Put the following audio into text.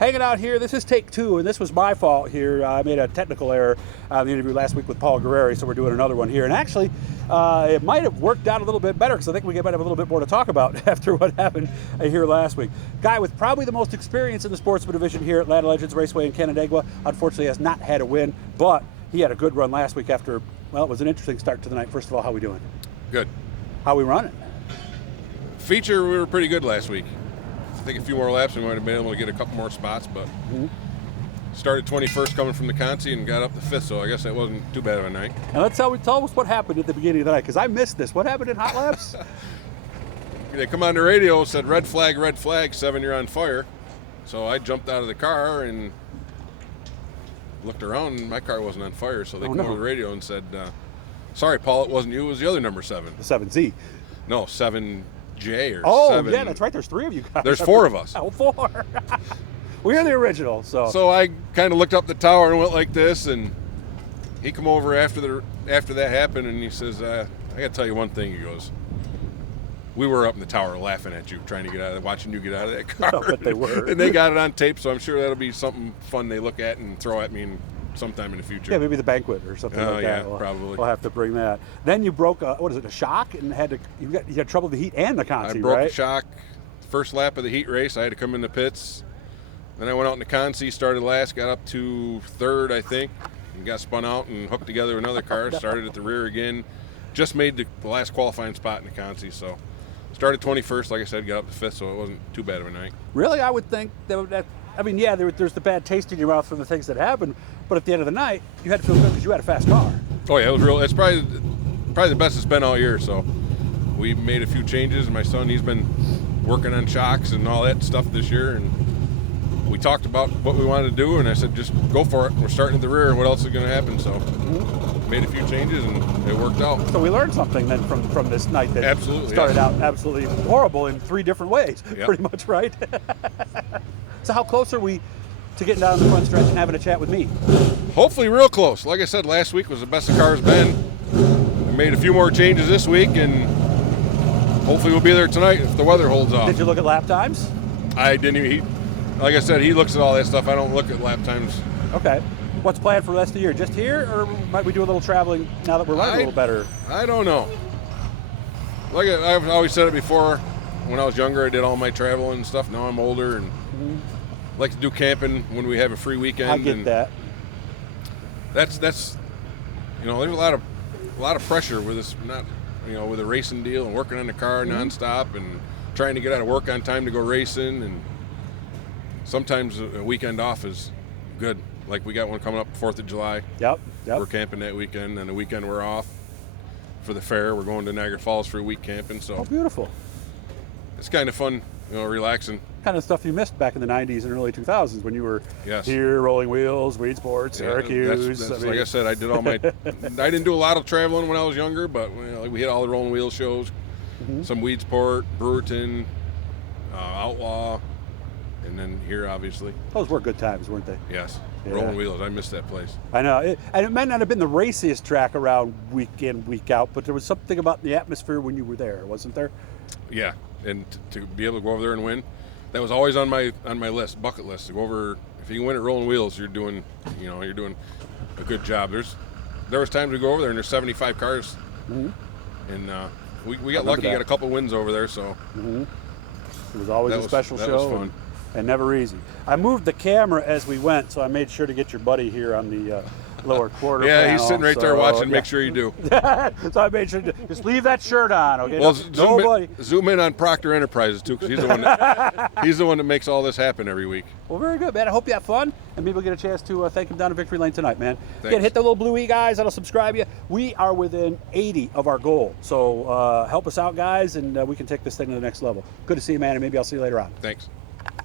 hanging out here. This is take 2, and this was my fault here. I made a technical error on the interview last week with Paul Guererri, so we're doing another one here. And actually, it might have worked out a little bit better because I think we might have a little bit more to talk about after what happened here last week. Guy with probably the most experience in the sportsman division here at Ladder Legends Raceway in Canandaigua. Unfortunately, has not had a win, but he had a good run last week after, well, it was an interesting start to the night. First of all, how we doing? Good. How we running? Feature, we were pretty good last week. I think a few more laps, we might have been able to get a couple more spots, but started 21st coming from the Consi and got up to 5th, so I guess that wasn't too bad of a night. And let's tell us what happened at the beginning of the night, because I missed this. What happened in hot laps? They come on the radio, said red flag, 7, you're on fire. So I jumped out of the car and looked around, and my car wasn't on fire, so they come over the radio and said, sorry, Paul, it wasn't you, it was the other number 7. The 7Z. No, 7J or 7. Oh, yeah, that's right. There's 3 of you guys. There's 4 of us. Oh, 4. We're the original, so. So I kind of looked up the tower and went like this, and he come over after that happened, and he says, I got to tell you one thing. He goes, we were up in the tower laughing at you, trying to get out of watching you get out of that car. I bet they were. And they got it on tape, so I'm sure that'll be something fun they look at and throw at me sometime in the future. Yeah, maybe the banquet or something like that. Yeah, probably. We'll have to bring that. Then you broke, a shock, and you had trouble with the heat and the Consi, right? I broke a shock. First lap of the heat race, I had to come in the pits. Then I went out in the Consi, started last, got up to 3rd, I think, and got spun out and hooked together with another car. Started at the rear again. Just made the last qualifying spot in the Consi, so started 21st, like I said, got up to 5th, so it wasn't too bad of a night. Really? I would think that I mean, yeah, there's the bad taste in your mouth from the things that happened, but at the end of the night, you had to feel good because you had a fast car. Oh yeah, it was real. It's probably the best it's been all year. So we made a few changes, and my son, he's been working on shocks and all that stuff this year, and we talked about what we wanted to do, and I said, just go for it. We're starting at the rear, and what else is going to happen? So made a few changes, and it worked out. So we learned something then from this night that started out absolutely horrible in 3 different ways, pretty much, right? So how close are we to getting down the front stretch and having a chat with me? Hopefully real close. Like I said, last week was the best the car's been. We made a few more changes this week, and hopefully we'll be there tonight if the weather holds off. Did you look at lap times? I didn't even. Like I said, he looks at all that stuff. I don't look at lap times. Okay. What's planned for the rest of the year? Just here, or might we do a little traveling now that we're running a little better? I don't know. Like I've always said it before, when I was younger, I did all my traveling and stuff. Now I'm older and like to do camping when we have a free weekend. I get that. That's there's a lot of pressure with this, not with a racing deal and working on the car nonstop and trying to get out of work on time to go racing, and sometimes a weekend off is good. Like we got one coming up 4th of July. Yep. We're camping that weekend, and the weekend we're off for the fair. We're going to Niagara Falls for a week camping. So beautiful. It's kind of fun, relaxing. Kind of stuff you missed back in the 90s and early 2000s when you were here, Rolling Wheels, Weed Sports, Syracuse. That's like I said, I did all my. I didn't do a lot of traveling when I was younger, but we hit all the Rolling Wheels shows, some Weed Sport, Brewerton, Outlaw, and then here, obviously. Those were good times, weren't they? Yes. Yeah. Rolling Wheels, I missed that place. I know, and it might not have been the raciest track around week in, week out, but there was something about the atmosphere when you were there, wasn't there? Yeah, and to be able to go over there and win, that was always on my list, bucket list. To go over, if you can win at Rolling Wheels, you're doing a good job. There was times we go over there and there's 75 cars, and we got lucky, got a couple wins over there, so it was always a special show. That was fun. And never easy. I moved the camera as we went, so I made sure to get your buddy here on the lower quarter panel. He's sitting right there watching. Make sure you do. So I made sure to just leave that shirt on, okay? Well, zoom in on Proctor Enterprises too, because he's the one that makes all this happen every week. Well, very good, man. I hope you have fun, and maybe we'll get a chance to thank him down at Victory Lane tonight, man. Again, hit the little blue E, guys. That'll subscribe you. We are within 80 of our goal, so help us out, guys, and we can take this thing to the next level. Good to see you, man, and maybe I'll see you later on. Thanks.